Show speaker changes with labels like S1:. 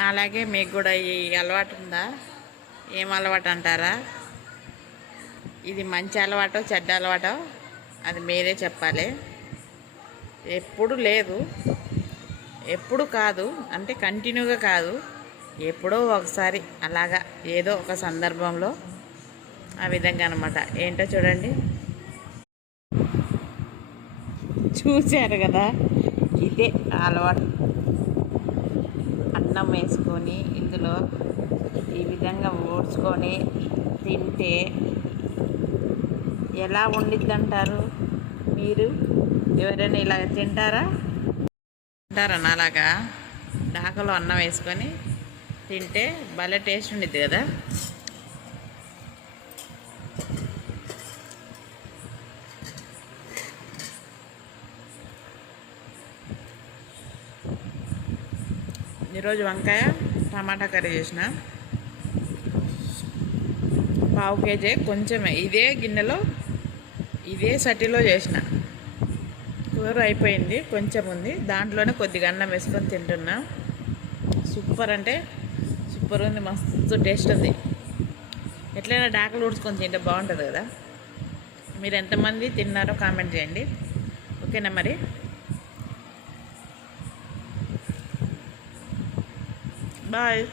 S1: అలాగే మీకు కూడా ఈ అలవాటు ఉందా? ఏం అలవాటు అంటారా? ఇది మంచి అలవాటో చెడ్డ అలవాటో? అది మీరే చెప్పాలి. ఎప్పుడు లేదు. ఎప్పుడు కాదు. అంటే కంటిన్యూగా కాదు. ఎప్పుడో ఒకసారి అలాగా ఏదో ఒక సందర్భంలో ఆ విధంగా అనమాట ఏంటో చూడండి. చూశారు కదా? ఇదే అలవాటు. అన్నం వేసుకొని ఇందులో ఈ విధంగా ఓడ్చుకొని తింటే ఎలా వండుద్ది అంటారు మీరు? ఎవరైనా ఇలా తింటారా? తింటారా నాలాగా డాకలో అన్నం వేసుకొని తింటే భలే టేస్ట్ ఉండిద్ది కదా? ఈరోజు వంకాయ టమాటా కర్రీ చేసిన. పావు కేజీ కొంచెమే. ఇదే గిన్నెలో ఇదే సటిలో చేసిన. కూర అయిపోయింది కొంచెం ఉంది. దాంట్లోనే కొద్దిగా అన్నం వేసుకొని తింటున్నా. సూపర్ అంటే సూపర్ ఉంది మస్తు టేస్ట్ ఉంది. ఎట్లయినా డాకలు ఊడ్చుకొని తింటే బాగుంటుంది కదా. మీరు ఎంతమంది తిన్నారో కామెంట్ చేయండి. ఓకేనా మరి? Bye.